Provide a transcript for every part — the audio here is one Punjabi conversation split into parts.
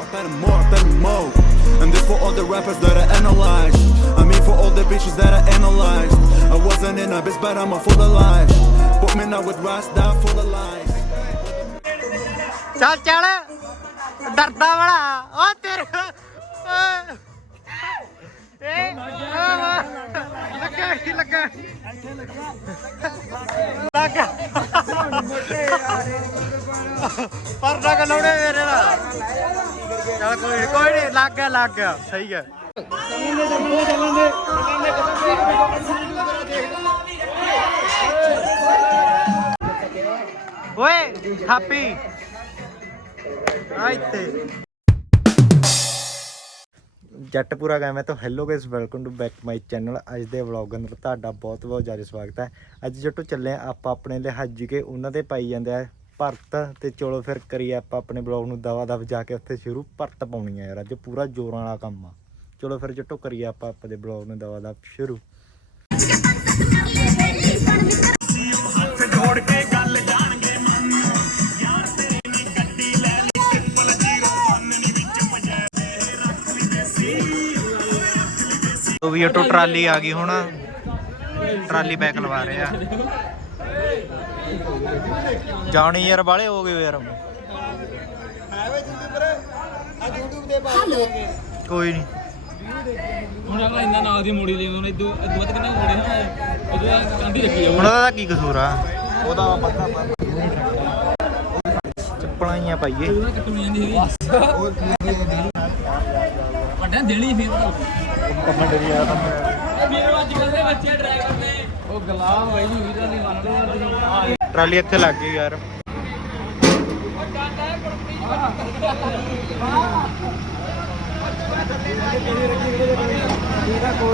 more, better more, better more. And this for all the rappers that I analyzed. I mean for all the bitches that I analyzed. I wasn't in a bitch, but I'm a full of life. Put me now with Rasta, full of lies. ਚੱਲ ਚੱਲ ਡਰਦਾ ਬੜਾ ਓ ਤੇਰੇ ਓਏ। ਏ ਲੱਗਾ ਲੱਗਾ। ਲੱਗਾ। ਪਰ ਨਾ ਲਾਉਣੇ ਮੇਰੇ ਨਾਲ। ਚੱਲ ਕੋਈ ਨੀ, ਕੋਈ ਨਹੀਂ ਲੱਗ ਗਿਆ ਲੱਗ ਗਿਆ ਸਹੀ ਹੈ। ਓਏ ਹਾਪੀ ਆ ਇੱਥੇ। ਜੱਟਪੁਰਾ ਗਿਆ ਮੈਂ ਤਾਂ hello guys welcome to back my channel ਅੱਜ ਦੇ ਵਲੌਗ ਅੰਦਰ ਤੁਹਾਡਾ ਬਹੁਤ ਬਹੁਤ ਜ਼ਿਆਦਾ ਸਵਾਗਤ ਹੈ। ਅੱਜ ਜੱਟੂ ਚੱਲੇ ਹਾਂ ਆਪਾਂ ਆਪਣੇ ਲਿਹਾਜੀ ਕੇ, ਉਹਨਾਂ ਦੇ ਪਾਈ ਜਾਂਦੇ ਆ ਭਰਤ ਤੇ ਚਲੋ ਫਿਰ ਕਰੀਏ ਆਪਾਂ ਆਪਣੇ ਬਲੌਗ ਨੂੰ ਦਵਾ ਦਵ ਜਾ ਕੇ ਉੱਥੇ ਸ਼ੁਰੂ। ਭਰਤ ਪਾਉਣੀ ਆ ਯਾਰ, ਅੱਜ ਪੂਰਾ ਜੋਰਾਂ ਵਾਲਾ ਕੰਮ ਆ। ਚਲੋ ਫਿਰ ਜੱਟੂ ਕਰੀਏ ਆਪਾਂ ਆਪਣੇ ਬਲੌਗ ਨੂੰ ਦਵਾ ਦਵ ਸ਼ੁਰੂ। ਉਹ ਵੀ ਆਟੋ ਟਰਾਲੀ ਆ ਗਈ ਹੁਣ। ਟਰਾਲੀ ਬੈਕ ਲਵਾ ਰਹੇ ਆ। ਜਾਣੀ ਯਾਰ ਬਾਲੇ ਹੋ ਗਏ ਯਾਰ। ਕੋਈ ਨਹੀਂ। ਹੁਣ ਅਗਲਾ ਇੰਨਾ ਨਾਲ ਦੀ ਮੋੜੀ ਲਈ ਉਹਨੇ ਇਦੋਂ ਇਦੋਂ ਵੱਧ ਕਿੰਨਾ ਮੋੜੇ ਹਾਂ ਇਦੋਂ ਕਾਂਡੀ ਰੱਖੀ ਹੁਣ ਉਹਦਾ ਤਾਂ ਕੀ ਕਸੂਰ ਆ? ਉਹਦਾ ਪਤਾ ਚੱਪਲਾਂ ਹੀ ਆ ਪਾਈਏ। ਉਹਨਾਂ ਕਿੱਥੋਂ ਵੱਡਾ ਦੇਣੀ ਫੇਰ ਕਮੈਂਟਰੀ ਆ ਤਾਂ ਮੇਰੇ ਅੱਜ ਕੱਲ ਦੇ ਬੱਚੇ ਡਰਾਈਵਰ ਨੇ। ਉਹ ਗੁਲਾਮ ਬਾਈ ਨੂੰ ਵੀਰਾਂ ਨਹੀਂ ਮੰਨਦੇ ਟਰਾਲੀ ਇੱਥੇ ਲੱਗ ਗਈ ਯਾਰ। ਚੱਕੋ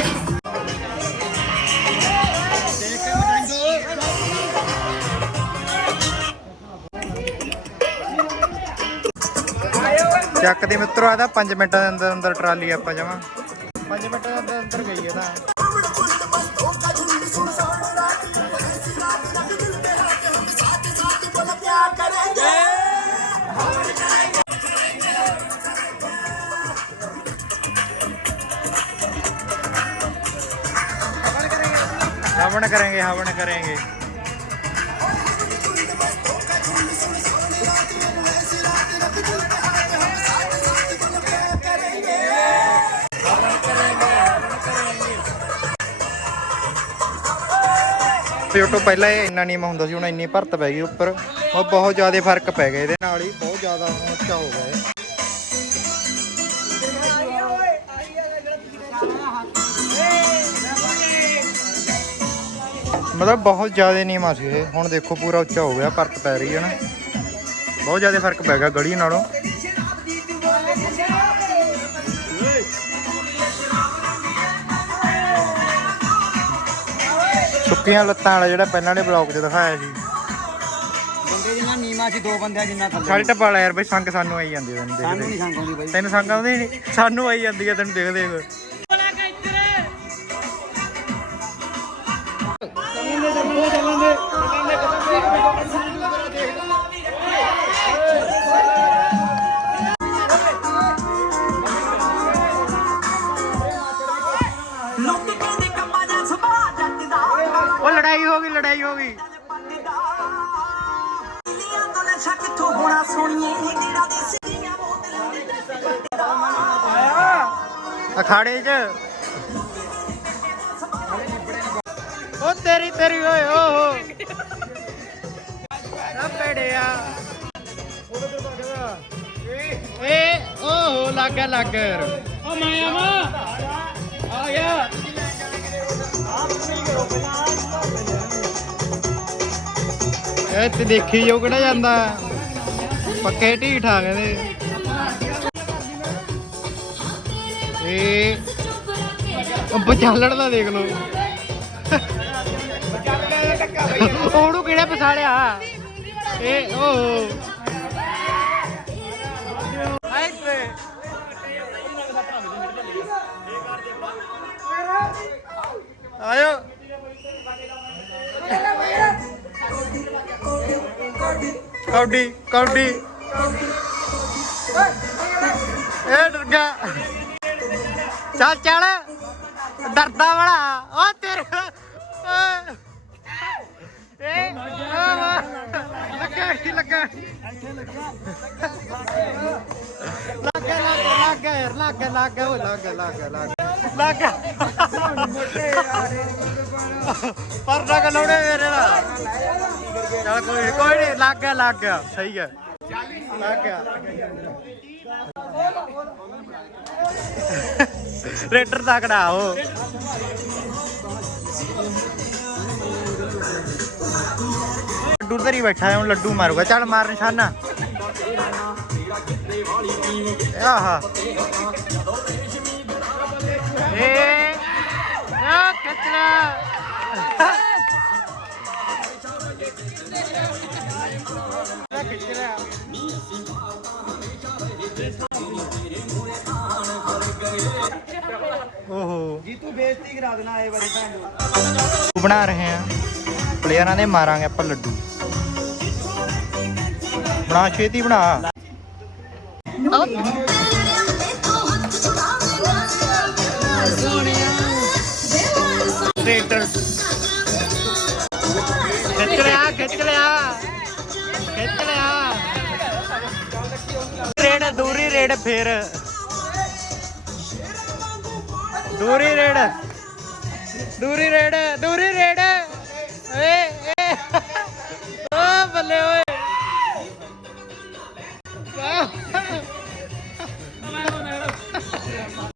ਚੱਕ ਦੇ ਮਿੱਤਰੋ ਆਦਾ 5 ਮਿੰਟਾਂ ਦੇ ਅੰਦਰ ਅੰਦਰ ਟਰਾਲੀ ਆਪਾਂ ਜਮਾ 5 ਮਿੰਟਾਂ ਦੇ ਅੰਦਰ ਅੰਦਰ ਗਈ ਹੈ ਤਾਂ हवन करेंगे हवन करेंगे ਫੋਟੋ ਪਹਿਲਾਂ ਇਹ ਇੰਨਾ ਨੀਵਾਂ ਹੁੰਦਾ ਸੀ, ਹੁਣ ਇੰਨੀ ਭਰਤ ਪੈ ਗਈ ਉੱਪਰ। ਉਹ ਬਹੁਤ ਜ਼ਿਆਦਾ ਫ਼ਰਕ ਪੈ ਗਿਆ ਇਹਦੇ ਨਾਲ ਹੀ, ਬਹੁਤ ਜ਼ਿਆਦਾ ਹੁਣ ਉੱਚਾ ਹੋ ਗਿਆ ਇਹ। ਮਤਲਬ ਬਹੁਤ ਜ਼ਿਆਦਾ ਨੀਵਾਂ ਸੀ ਇਹ। ਹੁਣ ਦੇਖੋ ਪੂਰਾ ਉੱਚਾ ਹੋ ਗਿਆ ਪਰਤ ਪੈ ਰਹੀ ਹੈ ਨਾ। ਬਹੁਤ ਜ਼ਿਆਦਾ ਫ਼ਰਕ ਪੈ ਗਿਆ ਗਲੀ ਨਾਲੋਂ। ਸੁੱਕੀਆਂ ਲੱਤਾਂ ਵਾਲਾ ਜਿਹੜਾ ਪਹਿਲਾਂ ਨੇ ਬਲੌਗ 'ਚ ਦਿਖਾਇਆ ਸੀ। ਬੰਦੇ ਜਿੰਨਾ ਨੀਮਾ ਸੀ ਦੋ ਬੰਦਿਆਂ ਜਿੰਨਾ ਥੱਲੇ ਸ਼ਰਟ ਪਾ ਲੈ ਯਾਰ ਬਈ ਸੰਗ ਸਾਨੂੰ ਆਈ ਜਾਂਦੀ ਹੈ ਤੈਨੂੰ ਸਾਨੂੰ ਦੇਖਦੇ ਨਹੀਂ ਸੰਗ ਆਉਂਦੀ ਬਾਈ। ਤੈਨੂੰ ਸੰਗ ਆਉਂਦੀ ਨਹੀਂ ਸਾਨੂੰ ਆਈ ਜਾਂਦੀ ਹੈ ਤੈਨੂੰ ਦੇਖ ਦੇਖ। ਸਿੱਧੀਆਂ ਬੋਤਲਾਂ ਦੇ ਅਖਾੜੇ 'ਚ। ਉਹ ਤੇਰੀ ਤੇਰੀ ਓਏ ਓਹੋ ਨਾ ਪੜਿਆ ਏ ਓਹੋ ਲੱਗਾ ਲੱਗ। ਓ ਮੈਂ। ਆਵਾਂ ਆ ਗਿਆ। ਇਹ ਤੇ ਦੇਖੀ ਜੋ ਕਿਹੜਾ ਜਾਂਦਾ। ਪੱਕੇ ਢੀਠ ਆ ਗਏ ਨੇ। ਇਹ ਬਚਾਲੜ ਦਾ ਦੇਖ ਲਓ। ਉਹਨੂੰ ਕਿਹੜੇ ਪਸਾੜਿਆ ਇਹ ਉਹ ਆਇਓ। ਕੌਡੀ। ਕੌਡੀ ਇਹ ਡਰ ਗਿਆ। ਚੱਲ ਚੱਲ। ਡਰਦਾ ਵਾਲਾ। ਓ ਤੇਰੇ। ਇਹ ਲੱਗਾ ਕੀ ਲੱਗਾ ਲੱਗਾ ਲੱਗਾ ਲੱਗਾ ਲੱਗਾ ਉਹ ਲੱਗਾ ਲੱਗਾ ਲੱਗਾ। ਪਰ ਨਾ ਲਾਉਣੇ ਮੇਰੇ ਨਾਲ। ਚੱਲ ਕੋਈ ਨੀ, ਕੋਈ ਨਹੀਂ ਲੱਗ ਗਿਆ ਲੱਗ ਗਿਆ। ਸਹੀ ਹੈ। ਲੱਗ ਗਿਆ। ਰੇਡਰ ਤਕੜਾ ਉਹ। ਲੱਡੂ ਧਰੀ ਬੈਠਾ ਹੈ ਹੁਣ ਲੱਡੂ ਮਾਰੂਗਾ। ਚੱਲ ਮਾਰ ਨਿਸ਼ਾਨਾ। ਆਹਾ। ਏ ਆ ਓਹੋ। ਜੀ ਤੂੰ ਬੇਇੱਜ਼ਤੀ ਕਰਾ ਦੇਣਾ ਇਹ ਵਾਰੀ ਭੈਣ ਨੂੰ। ਬਣਾ ਰਹੇ ਆ ਪਲੇਅਰਾਂ ਦੇ ਮਾਰਾਂਗੇ ਆਪਾਂ ਲੱਡੂ। ਬਣਾ ਛੇਤੀ ਬਣਾ। ਰੇਡਰ ਖਿੱਚ ਲਿਆ ਖਿੱਚ ਲਿਆ। ਖਿੱਚ ਲਿਆ। ਰੇਡ, ਦੂਰੀ ਰੇਡ ਫੇਰ। ਦੂਰੀ ਰੇਡ। ਦੂਰੀ ਰੇਡ ਦੂਰੀ ਰੇਡ। ਏ ਏ। ਓ ਬੱਲੇ ਓਏ।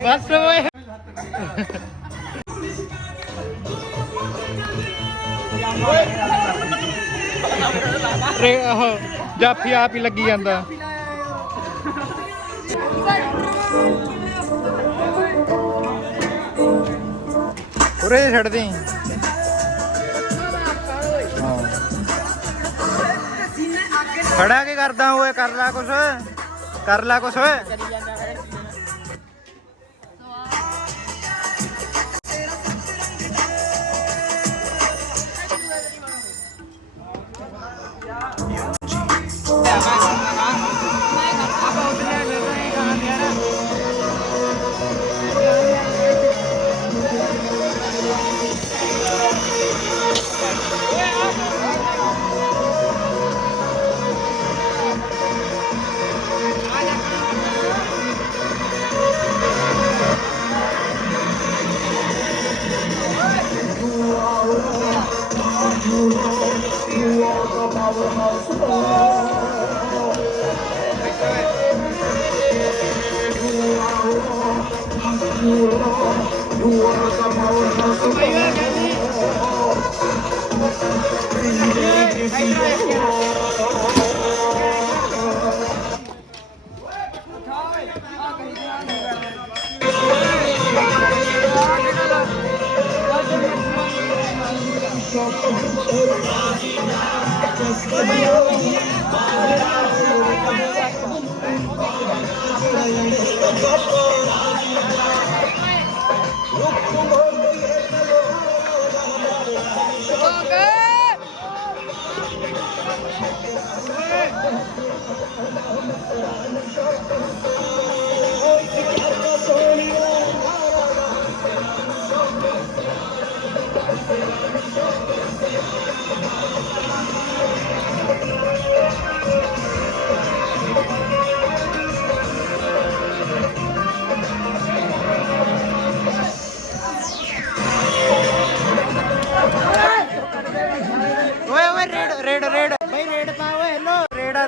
ਬਸ ਓਏ। ਰੇ ਉਹ ਜਾਫੀ ਆਪ ਹੀ ਲੱਗੀ ਜਾਂਦਾ। ਉਰੇ ਛੱਡ ਦੇ ਖੜਾ ਕੀ ਕਰਦਾ ਓਏ, ਕਰ ਲੈ ਕੁਛ, ਕਰ ਲੈ ਕੁਛ। ਓਏ ਓਏ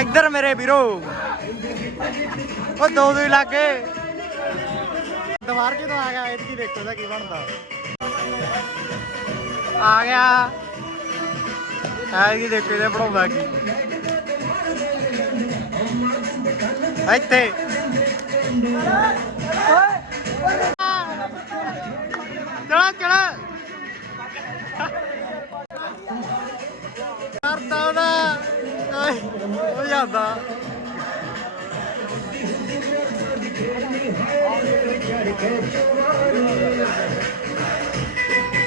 ਇੱਧਰ ਮੇਰੇ ਵੀਰੋ। ਉਹ ਦੋ ਦੋ ਹੀ ਲੱਗੇ ਦੁਬਾਰ ਜਦੋਂ ਆ ਗਿਆ? ਇੱਥੇ ਦੇਖੋ ਇਹਦਾ ਕੀ ਬਣਦਾ। ਆ ਗਿਆ। ਆ ਕੀ ਦੇਖੋ ਇਹਦੇ ਬਣਾਉਂਦਾ ਕੀ। ਇੱਥੇ। ਚਲੋ ਚਲੋ। ਓਏ, ਉਹ ਜਾਂਦਾ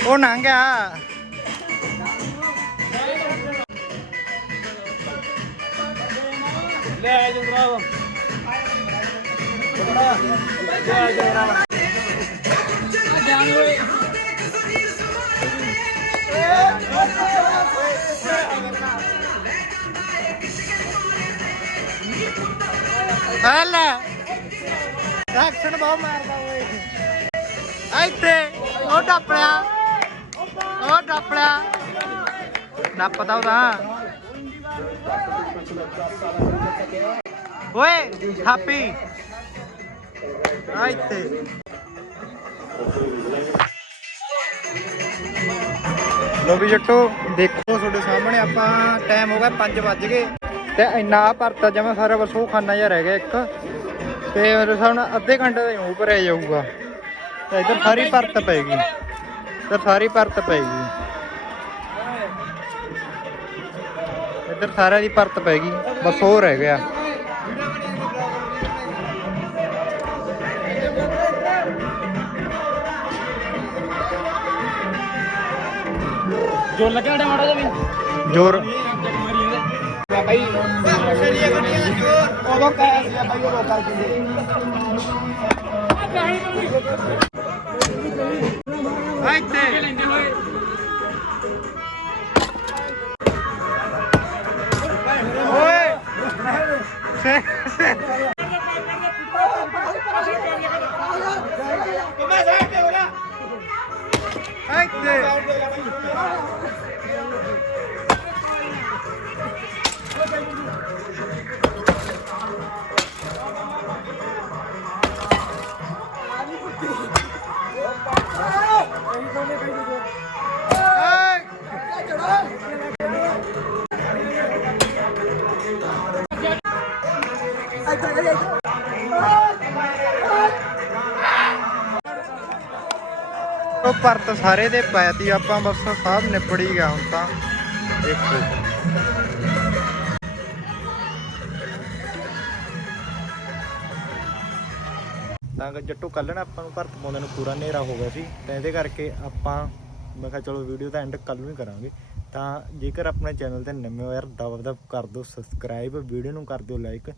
ਉਹ ਨੰਗ ਗਿਆ ਲੈ ਜੰਦਰਾਵ ਜਾਨ ਓਏ ਹਲੇ। ਐਕਸ਼ਨ ਬਹੁਤ ਮਾਰਦਾ ਓਏ। ਇੱਥੇ, ਉਹ ਡੱਪੜਿਆ ਉਹ ਡੱਪੜਿਆ ਡੱਪਦਾ ਉਹਦਾ। ਓਏ, ਹਾਪੀ। ਆ ਇੱਥੇ। ਲੋ ਵੀ ਜੱਟੋ, ਦੇਖੋ ਤੁਹਾਡੇ ਸਾਹਮਣੇ, ਆਪਾਂ ਟਾਈਮ ਹੋ ਗਿਆ 5 ਵੱਜ ਗਏ। ਤੇ ਇੰਨਾ ਆ ਭਰਤਾ ਜਮਾ ਸਾਰਾ ਬਸ ਉਹ ਖਾਨਾ ਜਿਹਾ ਰਹਿ ਗਿਆ ਇੱਕ। ਤੇ ਮੇਰੇ ਹਿਸਾਬ ਨਾਲ ਅੱਧੇ ਘੰਟੇ ਦਾ ਉਹ ਭਰਿਆ ਜਾਊਗਾ। ਤੇ ਇੱਧਰ ਸਾਰੀ ਭਰਤ ਪਏਗੀ। ਇੱਧਰ ਸਾਰੀ ਭਰਤ ਪਏਗੀ। ਇੱਧਰ ਸਾਰਿਆਂ ਦੀ ਭਰਤ ਪਏਗੀ। ਬਸ ਉਹ ਰਹਿ ਗਿਆ। ਜੋ ਲੱਗਿਆ ਡਾ ਮਾੜਾ ਜਿਹਾ ਜੋਰ। ਉਦੋਂ ਕਹਿ ਉਹ ਪਰਤ ਸਾਰੇ ਦੇ ਪੈਤੀ ਆਪਾਂ ਬਸ ਸਾਹਬ ਨਿਬੜ ਗਿਆ ਹੁਣ ਤਾਂ। ਦੇਖੋ। ਤਾਂ ਕਿ ਜੱਟੂ ਕੱਲ ਨਾ ਆਪਾਂ ਨੂੰ ਭਰਤ ਪਾਉਂਦੇ ਨੂੰ ਪੂਰਾ ਹਨੇਰਾ ਹੋ ਗਿਆ ਸੀ, ਤਾਂ ਇਹਦੇ ਕਰਕੇ ਆਪਾਂ ਮੈਂ ਕਿਹਾ ਚਲੋ ਵੀਡੀਓ ਦਾ ਐਂਡ ਕੱਲ ਨੂੰ ਹੀ ਕਰਾਂਗੇ। ਤਾਂ ਜੇਕਰ ਆਪਣੇ ਚੈਨਲ ਤੇ ਨਵੇਂ ਹੋ ਯਾਰ ਦਬ ਦਬ ਕਰ ਦਿਓ ਸਬਸਕ੍ਰਾਈਬ ਵੀਡੀਓ ਨੂੰ ਕਰ ਦਿਓ ਲਾਈਕ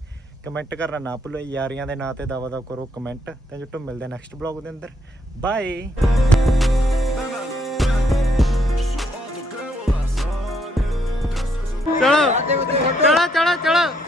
ਕਮੈਂਟ ਕਰਨਾ ਨਾ ਭੁੱਲੋ, ਯਾਰੀਆਂ ਦੇ ਨਾਂ ਤੇ ਦਵਾ ਦਬ ਕਰੋ ਕਮੈਂਟ ਤਾਂ ਜੱਟੂ, ਮਿਲਦੇ ਨੈਕਸਟ ਬਲੌਗ ਦੇ ਅੰਦਰ। ਬਾਏ ਚਲੋ ਚਲੋ ਚਲੋ ਚਲੋ।